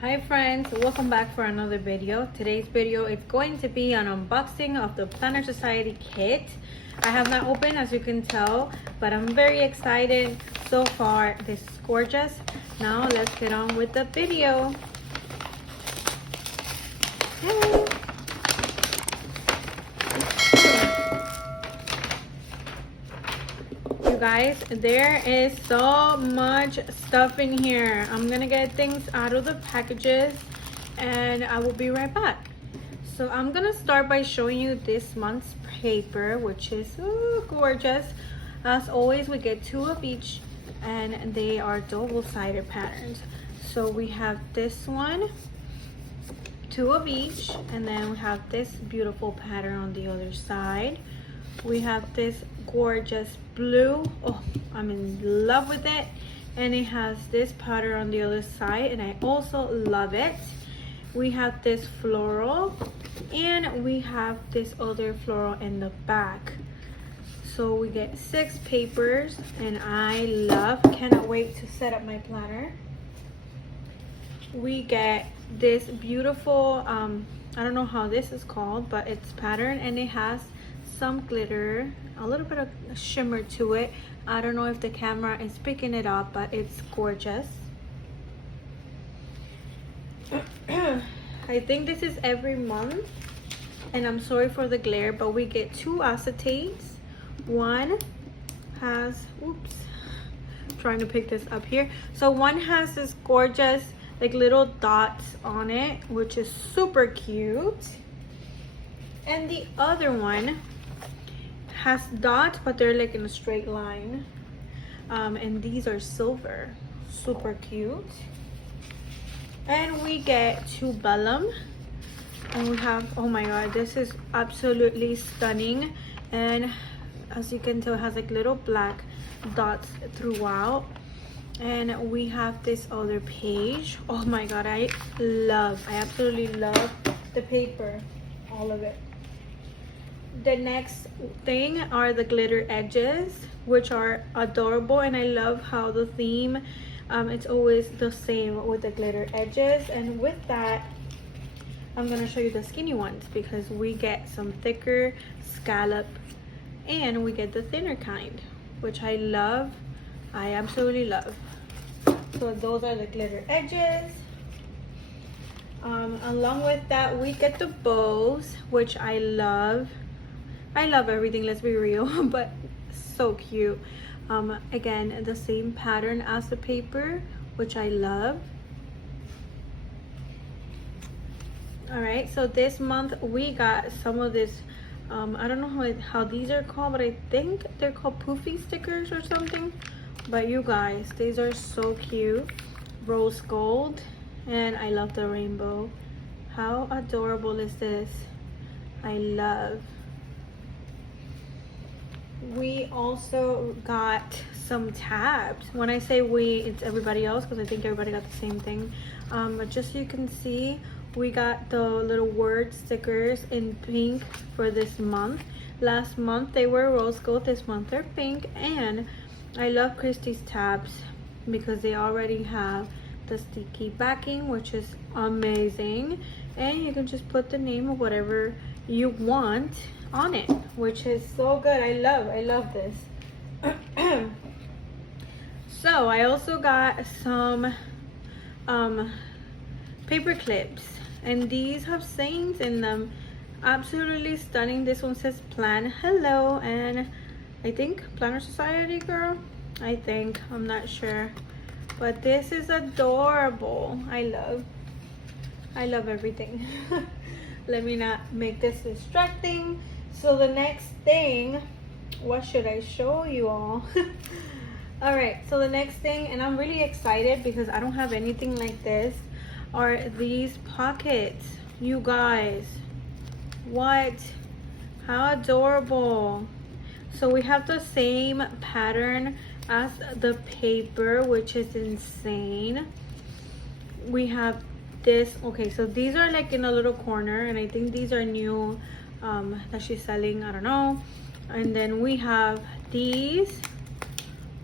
Hi friends, welcome back for another video. Today's video is going to be an unboxing of the Planner Society kit. I have not opened, as you can tell, but I'm very excited so far. This is gorgeous. Now let's get on with the video. Yay. You guys, there is so much stuff in here. I'm gonna get things out of the packages and I will be right back. So I'm gonna start by showing you this month's paper, which is gorgeous. As always, we get 2 of each and they are double-sided patterns. So we have this one, 2 of each, and then we have this beautiful pattern on the other side. We have this gorgeous blue. Oh, I'm in love with it. And it has this pattern on the other side and I also love it. We have this floral and we have this other floral in the back. So we get 6 papers and I cannot wait to set up my planner. We get this beautiful I don't know how this is called, but it's pattern and it has some glitter, a little bit of shimmer to it. I don't know if the camera is picking it up, but it's gorgeous. I think this is every month and I'm sorry for the glare, but we get 2 acetates. One has, oops, trying to pick this up here. So one has this gorgeous like little dots on it, which is super cute, and the other one has dots but they're like in a straight line, and these are silver, super cute. And we get 2 vellum and we have, oh my god, this is absolutely stunning, and as you can tell it has like little black dots throughout. And we have this other page. Oh my god, I absolutely love the paper, all of it. The next thing are the glitter edges, which are adorable, and I love how the theme, it's always the same with the glitter edges. And with that, I'm gonna show you the skinny ones because we get some thicker scallop and we get the thinner kind, which I love. I absolutely love. So those are the glitter edges. Along with that, we get the bows, which I love. I love everything, let's be real, but so cute. Again, the same pattern as the paper, which I love. All right, so this month we got some of this, I don't know how these are called, but I think they're called poofy stickers or something. But you guys, these are so cute. Rose gold, and I love the rainbow. How adorable is this? I love. We also got some tabs. When I say we, it's everybody else because I think everybody got the same thing. But just so you can see, we got the little word stickers in pink for this month. Last month they were rose gold, this month they're pink. And I love Christie's tabs because they already have the sticky backing, which is amazing, and you can just put the name of whatever you want on it, which is so good. I love this. So I also got some paper clips, and these have sayings in them. Absolutely stunning. This one says plan hello, and I think Planner Society girl, I think, I'm not sure, but this is adorable. I love everything. Let me not make this distracting. So the next thing, what should I show you all? All right, so the next thing, and I'm really excited because I don't have anything like this, are these pockets. You guys, what? How adorable. So we have the same pattern as the paper, which is insane. We have this. Okay, so these are like in a little corner, and I think these are new that she's selling, I don't know. And then we have these.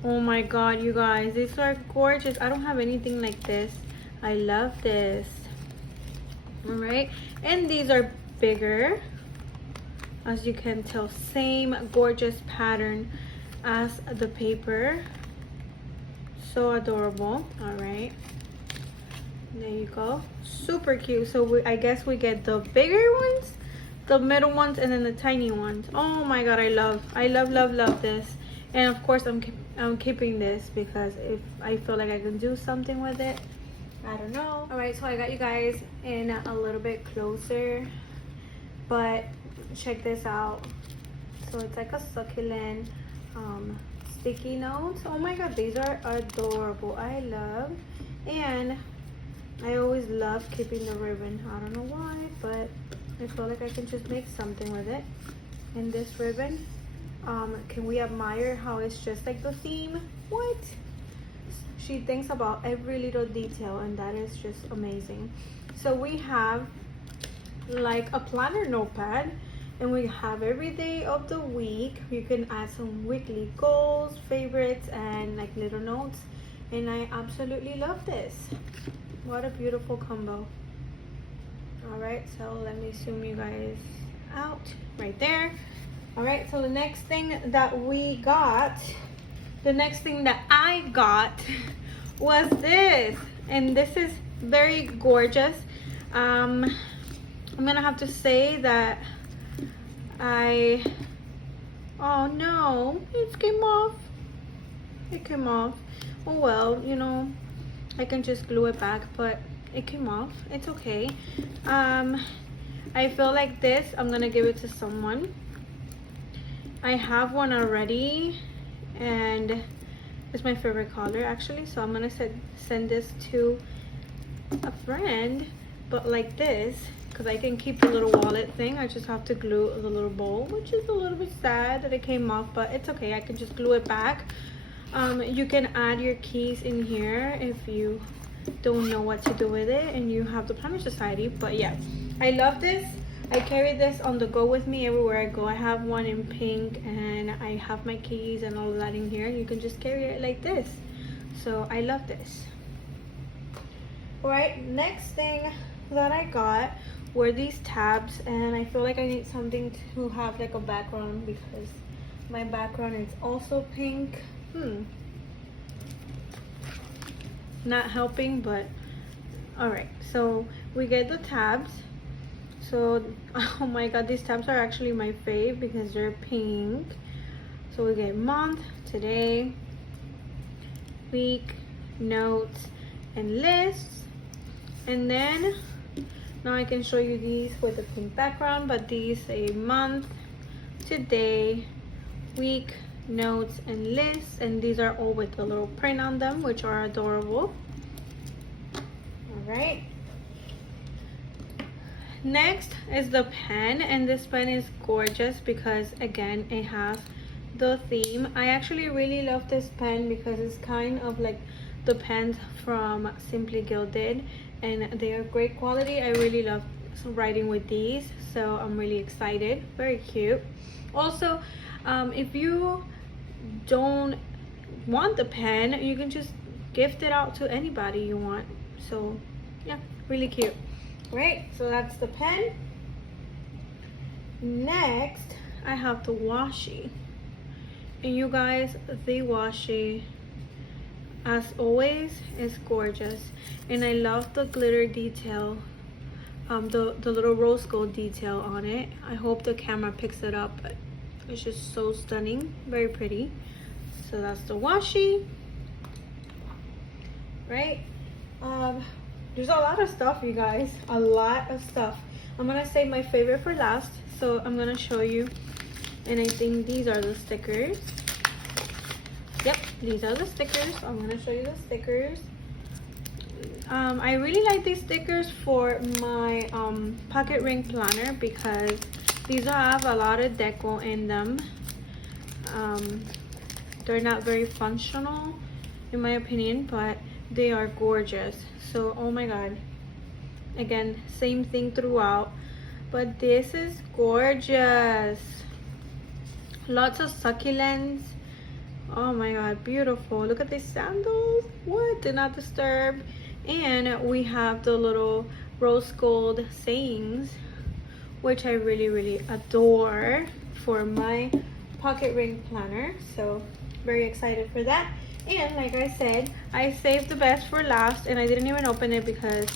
Oh my god, you guys, these are gorgeous. I don't have anything like this. I love this. All right, and these are bigger, as you can tell. Same gorgeous pattern as the paper. So adorable. All right, there you go. Super cute. So I guess we get the bigger ones, the middle ones, and then the tiny ones. Oh my god, I love this. And of course I'm keeping this because if I feel like I can do something with it, I don't know. All right, so I got you guys in a little bit closer, but check this out. So it's like a succulent sticky notes. Oh my god, these are adorable. I love, and I always love keeping the ribbon. I don't know why, but I feel like I can just make something with it. And this ribbon, can we admire how it's just like the theme? What? She thinks about every little detail, and that is just amazing. So we have like a planner notepad, and we have every day of the week. You can add some weekly goals, favorites, and like little notes. And I absolutely love this. What a beautiful combo. All right, so let me zoom you guys out right there. All right, so the next thing that we got, the next thing that I got was this, and this is very gorgeous. I'm gonna have to say that oh no, it came off. It came off. Oh well, you know, I can just glue it back, but it came off. It's okay. I feel like this, I'm gonna give it to someone. I have one already, and it's my favorite color actually, so I'm gonna send this to a friend, but like this, because I can keep the little wallet thing. I just have to glue the little bowl, which is a little bit sad that it came off, but it's okay. I can just glue it back. You can add your keys in here if you don't know what to do with it and you have the Planner Society. But yeah, I love this. I carry this on the go with me everywhere I go. I have one in pink, and I have my keys and all of that in here. You can just carry it like this. So I love this. All right, next thing that I got were these tabs, and I feel like I need something to have like a background because my background is also pink. Not helping, but all right, so we get the tabs. So oh my god, these tabs are actually my fave because they're pink. So we get month, today, week, notes, and lists. And then now I can show you these with the pink background, but these say month, today, week, notes, and lists, and these are all with a little print on them, which are adorable. All right, next is the pen, and this pen is gorgeous because again it has the theme. I actually really love this pen because it's kind of like the pens from Simply Gilded, and they are great quality. I really love writing with these, so I'm really excited. Very cute. Also, if you don't want the pen, you can just gift it out to anybody you want. So yeah, really cute. Right, so that's the pen. Next I have the washi, and you guys, the washi as always is gorgeous, and I love the glitter detail, the little rose gold detail on it. I hope the camera picks it up, but it's just so stunning, very pretty. So that's the washi, right? There's a lot of stuff, you guys, a lot of stuff. I'm gonna save my favorite for last, so I'm gonna show you, and I think these are the stickers. Yep, these are the stickers. I'm gonna show you the stickers. I really like these stickers for my pocket ring planner because these have a lot of deco in them. They're not very functional in my opinion, but they are gorgeous. So oh my god, again, same thing throughout, but this is gorgeous. Lots of succulents. Oh my god, beautiful. Look at these sandals. What? Do not disturb. And we have the little rose gold sayings, which I really adore for my pocket ring planner. So very excited for that. And like I said, I saved the best for last, and I didn't even open it because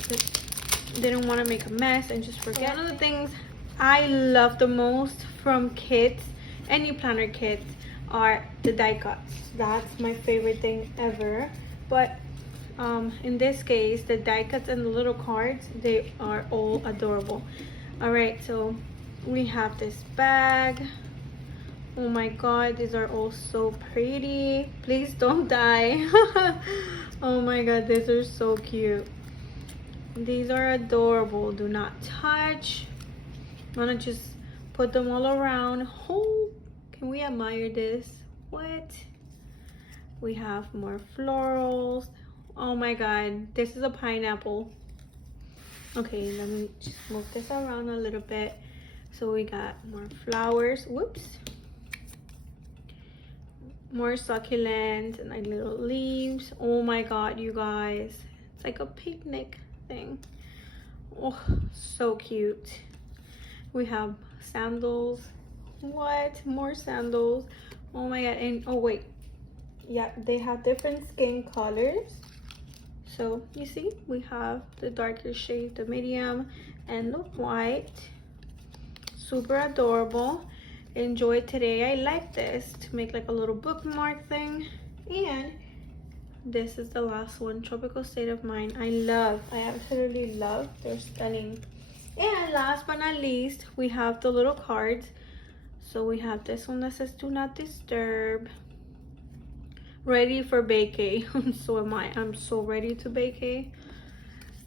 I didn't want to make a mess and just forget. One of the things I love the most from kits, any planner kits, are the die cuts. That's my favorite thing ever. But in this case, the die cuts and the little cards, they are all adorable. All right, so we have this bag. Oh my god, these are all so pretty. Please don't die. Oh my god, these are so cute. These are adorable. Do not touch. I'm gonna just put them all around. Oh, can we admire this? What? We have more florals. Oh my god, this is a pineapple. Okay, let me just move this around a little bit. So we got more flowers. Whoops. More succulent and like little leaves. Oh my god, you guys, it's like a picnic thing. Oh, so cute. We have sandals. What? More sandals. Oh my god. And oh wait, yeah, they have different skin colors. So you see, we have the darker shade, the medium, and the white. Super adorable. Enjoy today. I like this to make like a little bookmark thing. And this is the last one, Tropical State of Mind. I absolutely love. They're stunning. And last but not least, we have the little cards. So we have this one that says do not disturb. Ready for vacay. So am I. I'm so ready to vacay.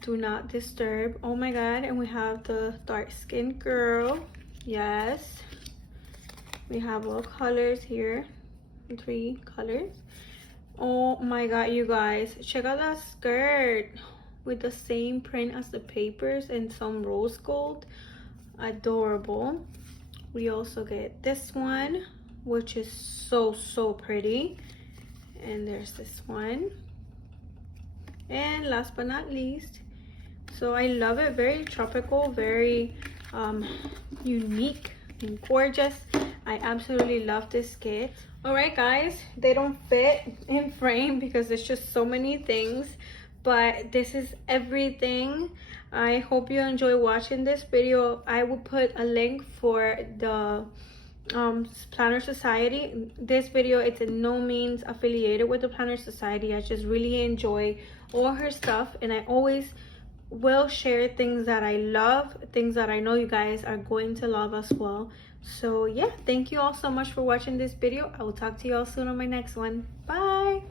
Do not disturb. Oh my god. And we have the dark skinned girl. Yes. We have all colors here. 3 colors. Oh my god, you guys. Check out that skirt with the same print as the papers and some rose gold. Adorable. We also get this one, which is so pretty. And there's this one. And last but not least, so I love it. Very tropical, very unique and gorgeous. I absolutely love this kit. All right guys, they don't fit in frame because there's just so many things, but this is everything. I hope you enjoy watching this video. I will put a link for the Planner Society. This video, it's in no means affiliated with the Planner Society. I just really enjoy all her stuff, and I always will share things that I love, things that I know you guys are going to love as well. So yeah, thank you all so much for watching this video. I will talk to you all soon on my next one. Bye.